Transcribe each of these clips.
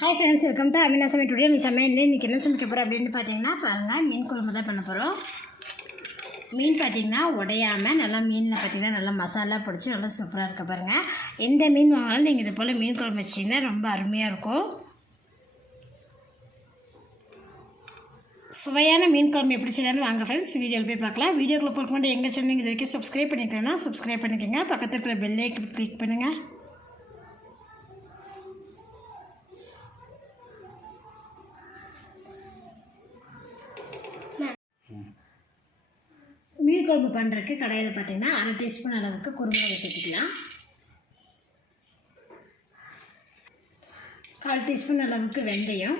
Hi friends, welcome to Amina Sami. Today we சமையல்ல இன்னைக்கு என்ன சமைக்க போறோம் அப்படினு பாத்தீங்கன்னா பாருங்க மீன் குழம்பு தான் பண்ண போறோம். மீன் பாத்தீங்கன்னா உடையாம நல்லா மீன்ல பாத்தீங்கன்னா நல்லா மசாலா பொடிச்சு நல்லா சூப்பரா இருக்கு பாருங்க. எந்த மீன் வாங்குனாலும் நீங்க இது போல மீன் குழம்பு வச்சீங்கன்னா ரொம்ப அருமையா இருக்கும். சுவையான மீன் குழம்பு எப்படி செய்யலாம்னு வாங்க फ्रेंड्स வீடியோல போய் பார்க்கலாம். வீடியோக்குள்ள போறதுக்கு முன்னாடி எங்க சேனலுக்கு இது வரைக்கும் subscribe பண்ணிக்கலனா subscribe பண்ணிக்கங்க. பக்கத்துல இருக்கிற பெல் ஐகானை கிளிக் பண்ணுங்க. மீன் குழம்பு பண்ணுறதுக்கு கடாயில் பார்த்தீங்கன்னா 1/2 டீஸ்பூன் அளவுக்கு குருமிளகு சேர்த்துக்கலாம். 1/4 டீஸ்பூன் அளவுக்கு வெந்தயம்,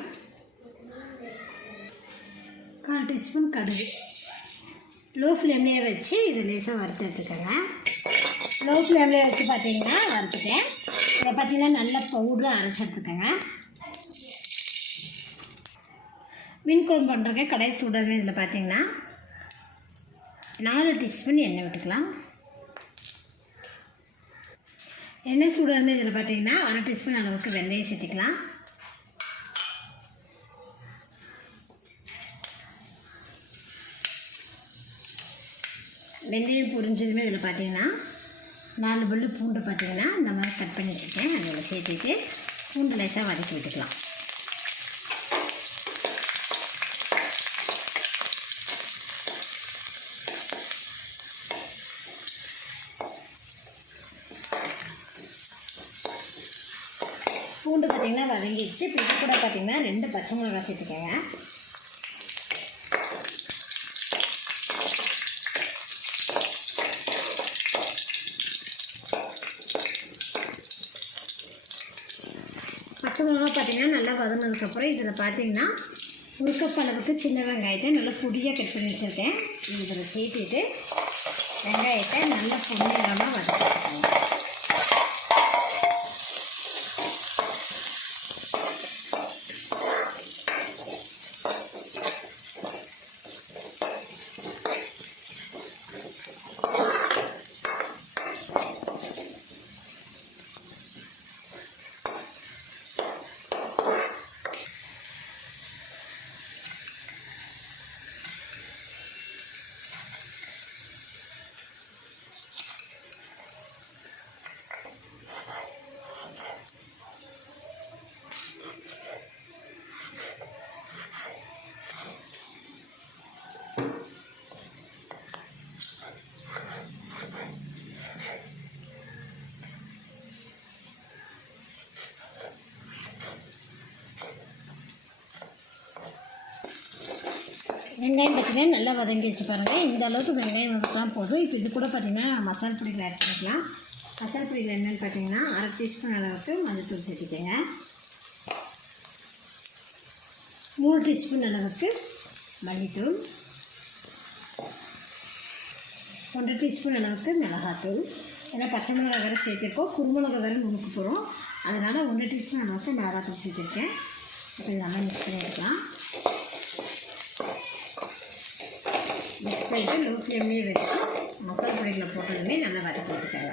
1/4 டீஸ்பூன் கடுகு லோ ஃப்ளேம்லேயே வச்சு இது லேசாக வறுத்து எடுத்துக்கோங்க. லோ ஃப்ளேம்லேயே வச்சு பார்த்தீங்கன்னா வறுத்துட்டேன். இதை பார்த்தீங்கன்னா நல்லா பவுடராக அரைச்சி எடுத்துக்கோங்க. மீன் குழம்பு பண்ணுறதுக்கு கடாய் சூடாக இதில் பார்த்தீங்கன்னா 4 டீஸ்பூன் எண்ணெய் விட்டுக்கலாம். எண்ணெய் சூடாக இதில் பார்த்தீங்கன்னா 1/2 டீஸ்பூன் அளவுக்கு வெந்தயம் சேர்த்துக்கலாம். வெந்தயம் பொரிஞ்சதுமே இதில் பார்த்தீங்கன்னா 4 பல்லு பூண்டு பார்த்தீங்கன்னா இந்த மாதிரி கட் பண்ணி வச்சுருக்கேன். அதில் சேர்த்துட்டு பூண்டு லேசாக வதக்கி விட்டுக்கலாம். பூண்டு பார்த்திங்கன்னா வதங்கிடுச்சு. இப்போ இது கூட பார்த்திங்கன்னா 2 பச்சை மிளகாய் சேர்த்துக்கோங்க. பச்சை மிளகாய் பார்த்திங்கன்னா நல்லா வதங்கினதுக்கப்புறம் இதில் பார்த்திங்கன்னா 1 கப் அளவுக்கு சின்ன வெங்காயத்தை நல்லா பொடியாக கட் பண்ணி வச்சுருக்கேன். இதில் சேர்த்துட்டு வெங்காயத்தை நல்லா பொன்னிறமாக வதக்கிக்கோங்க. வெங்காயம் பார்த்திங்கன்னா நல்லா வதங்கி வச்சு பாருங்கள். இந்த அளவுக்கு வெங்காயம் வதக்கலாம் போதும். இப்போ இது கூட பார்த்திங்கன்னா மசாலா பொடிகள் ஆட் பண்ணிக்கலாம். மசாலா பொடிகள் என்னென்னு பார்த்திங்கன்னா 1/2 டீஸ்பூன் அளவுக்கு மஞ்சள்தூள் சேர்த்துக்கோங்க. 3 டீஸ்பூன் அளவுக்கு மல்லித்தூள், 1 டீஸ்பூன் அளவுக்கு மிளகாத்தூள். ஏன்னா பச்சை மிளகாய் வேறு சேர்த்துருக்கோம், குருமிளகா வேறு நுணுக்கு போகிறோம். அதனால் 1 டீஸ்பூன் அளவுக்கு மிளகாத்தூள் சேர்த்துருக்கேன். இப்போ நல்லா மிக்ஸ் பண்ணிக்கலாம். மிக்ஸ் பண்ணிட்டு லோ ஃப்ளேம்லேயே வச்சு மசாலா பொடிகளை போட்டதுமே நல்லா வதக்கி விட்டுக்கோங்க.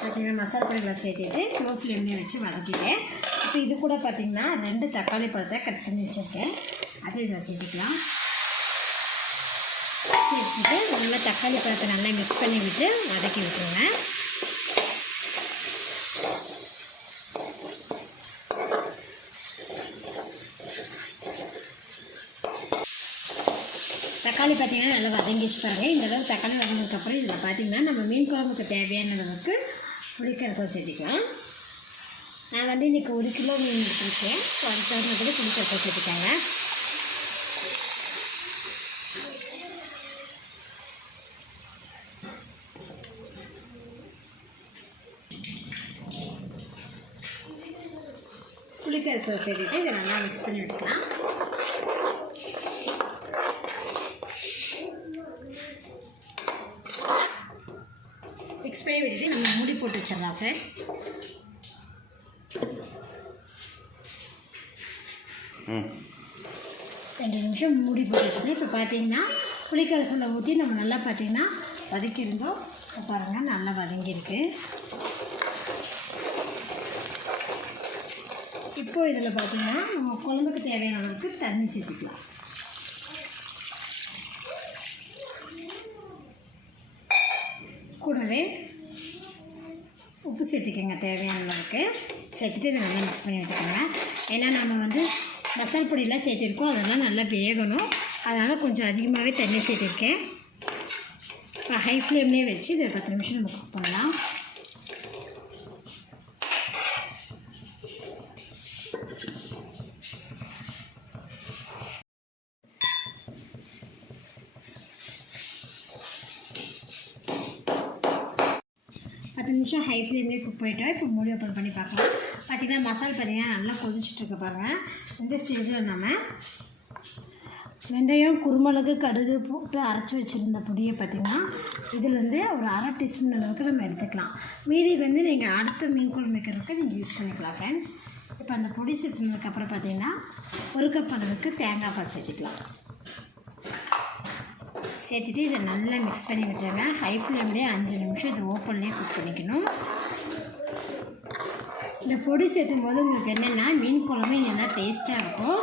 பார்த்தீங்கன்னா மசாலா பொடிகளை சேர்த்துட்டு லோ ஃப்ளேம்லேயே வச்சு வதக்கிட்டேன். இப்போ இது கூட பார்த்திங்கன்னா 2 தக்காளி பழத்தை கட் பண்ணி வச்சுருக்கேன். அதை இதில் சேர்த்துக்கலாம். சேர்த்துட்டு நல்லா தக்காளி பழத்தை நல்லா மிக்ஸ் பண்ணி விட்டு வதக்கி விட்டுருங்க. தக்காளி பார்த்திங்கன்னா நல்லா வதங்கிச்சு பாருங்கள். இந்த அளவுக்கு தக்காளி வதங்கினதுக்கப்புறம் இதில் பார்த்திங்கன்னா நம்ம மீன் குழம்புக்கு தேவையான அளவுக்கு புளிக்கரசல் சேர்த்துக்கலாம். நான் வந்து இன்றைக்கி 1 கிலோ மீன் எடுத்துருக்கேன். அதுக்கு தகுந்த புளிக்கரசல் சேர்த்துக்காங்க. புளிக்கரசல் சேர்த்துட்டு இதை நல்லா மிக்ஸ் பண்ணி விட்டுக்கலாம். மிக்ஸ் பண்ணி விட்டுட்டு நம்ம மூடி போட்டு வச்சிடலாம் ஃப்ரெண்ட்ஸ். 2 நிமிஷம் மூடி போட்டு வச்சுருந்தேன். இப்போ பார்த்தீங்கன்னா புளிக்கரசலை ஊற்றி நம்ம நல்லா பார்த்தீங்கன்னா வதக்கியிருந்தோம். பாருங்கள் நல்லா வதங்கியிருக்கு. இப்போது இதில் பார்த்திங்கன்னா நம்ம குழம்புக்கு தேவையான அளவுக்கு தண்ணி சேர்த்துக்கலாம். கூடவே உப்பு சேர்த்துக்கோங்க தேவையான அளவுக்கு. சேர்த்துட்டு இதை நல்லா மிக்ஸ் பண்ணி விட்டுக்கோங்க. ஏன்னா நம்ம வந்து மசால் பொடியெலாம் சேர்த்துருக்கோம், அதெல்லாம் நல்லா வேகணும். அதனால் கொஞ்சம் அதிகமாகவே தண்ணி சேர்த்துருக்கேன். இப்போ ஹை ஃப்ளேம்லேயே வச்சு இதை 10 நிமிஷம் நம்ம குக் பண்ணலாம். பத்து நிமிஷம் ஹை ஃப்ளேம்லேயே குக் பண்ணிவிட்டோம். இப்போ மூடி ஓப்பன் பண்ணி பார்க்கலாம். பார்த்திங்கன்னா மசாலா பார்த்திங்கன்னா நல்லா கொதிச்சுட்ருக்கு பாருங்கள். இந்த ஸ்டேஜில் நம்ம வெந்தயம், குருமிளகு, கடுகு போட்டு அரைச்சி வச்சுருந்த பொடியை பார்த்திங்கன்னா இதிலேருந்து ஒரு 1/2 டீஸ்பூன் அளவுக்கு நம்ம எடுத்துக்கலாம். மீதி வந்து நீங்கள் அடுத்த மீன் குழம்பு வைக்கிறதுக்கு நீங்கள் யூஸ் பண்ணிக்கலாம் ஃப்ரெண்ட்ஸ். இப்போ அந்த பொடி சேர்த்துனதுக்கப்புறம் பார்த்திங்கன்னா 1 கப் அளவுக்கு தேங்காய் பால் சேர்த்துக்கலாம். சேர்த்துட்டு இதை நல்லா மிக்ஸ் பண்ணி விட்டுருங்க. ஹை ஃப்ளேம்லேயே 5 நிமிஷம் இது ஓப்பன்லேயே குக் பண்ணிக்கணும். இந்த பொடி சேர்த்தும் போது உங்களுக்கு என்னென்னா மீன் குழம்பு நல்லா டேஸ்ட்டாக இருக்கும்.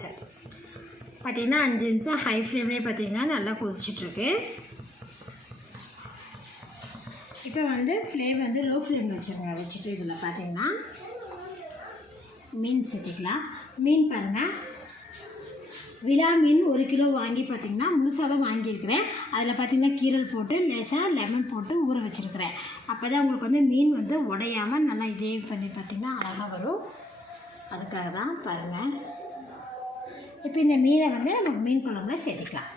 சரி, பார்த்திங்கன்னா 5 நிமிஷம் ஹை ஃப்ளேம்லேயே பார்த்திங்கன்னா நல்லா கொதிச்சிட்ருக்கு. இப்போ வந்து ஃப்ளேம் வந்து லோ ஃப்ளேமில் வச்சுருங்க. வச்சுட்டு இதில் பார்த்திங்கன்னா மீன் சேர்த்துக்கலாம். மீன் பாருங்கள், விலா மீன் 1 கிலோ வாங்கி பார்த்திங்கன்னா முழுசாக தான் வாங்கியிருக்கிறேன். அதில் பார்த்திங்கன்னா கீரல் போட்டு லேசாக லெமன் போட்டு ஊற வச்சுருக்கிறேன். அப்போ தான் உங்களுக்கு வந்து மீன் வந்து உடையாமல் நல்லா இதே பண்ணி பார்த்திங்கன்னா அழகாக வரும். அதுக்காக தான் பாருங்கள். இப்போ இந்த மீனை வந்து நம்ம மீன் குழம்புல சேர்த்துக்கலாம்.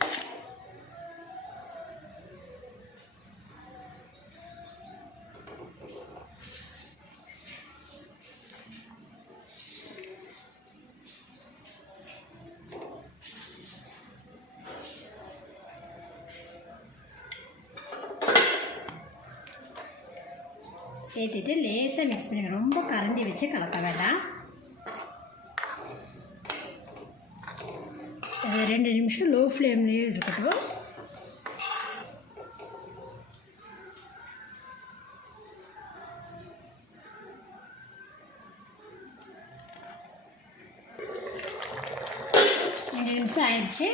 சேர்த்துட்டு லேசாக மிக்ஸ் பண்ணி ரொம்ப கரண்டி வச்சு கலக்க வேண்டாம். அது 2 நிமிஷம் லோ ஃப்ளேம்லேயே இருக்கட்டும். ரெண்டு நிமிஷம் ஆயிடுச்சு.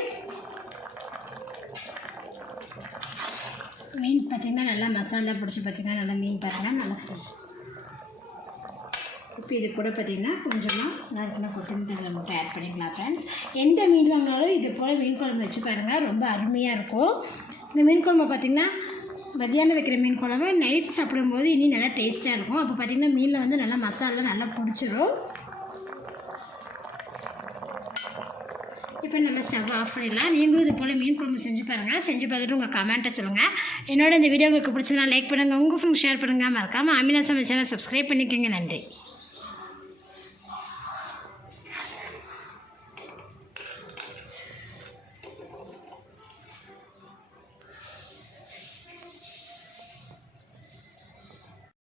மீன் பார்த்திங்கன்னா நல்லா மசாலா பிடிச்சி பார்த்திங்கன்னா நல்லா மீன் பாருங்கள் நல்லா ஃப்ரெஷ். இப்போ இது கூட பார்த்திங்கன்னா கொஞ்சமாக நறுக்கின கொத்தமல்லி தழை மட்டும் ஆட் பண்ணிக்கலாம் ஃப்ரெண்ட்ஸ். எந்த மீன் வாங்கினாலும் இது போல் மீன் குழம்பு வச்சு பாருங்கள், ரொம்ப அருமையாக இருக்கும். இந்த மீன் குழம்பு பார்த்திங்கன்னா மத்தியானம் வைக்கிற மீன் குழம்பு நைட் சாப்பிடும்போது இன்னும் நல்லா டேஸ்ட்டாக இருக்கும். அப்போ பார்த்திங்கன்னா மீனில் வந்து நல்லா மசாலா நல்லா பிடிச்சிரும். இப்போ நம்ம ஸ்டவ் ஆஃப் பண்ணிடலாம். நீங்களும் இது போல் மீன் குழம்பு செஞ்சு பாருங்கள். செஞ்சு பார்த்துட்டு உங்கள் கமெண்ட்டை சொல்லுங்கள். என்னோட இந்த வீடியோ உங்களுக்கு பிடிச்சதுனா லைக் பண்ணுங்கள், உங்கள் ஃப்ரெண்ட்ஸ் ஷேர் பண்ணுங்கள். மறக்காமல் ஆமினா சமையல் சேனல் சப்ஸ்கிரைப் பண்ணிக்கோங்க. நன்றி.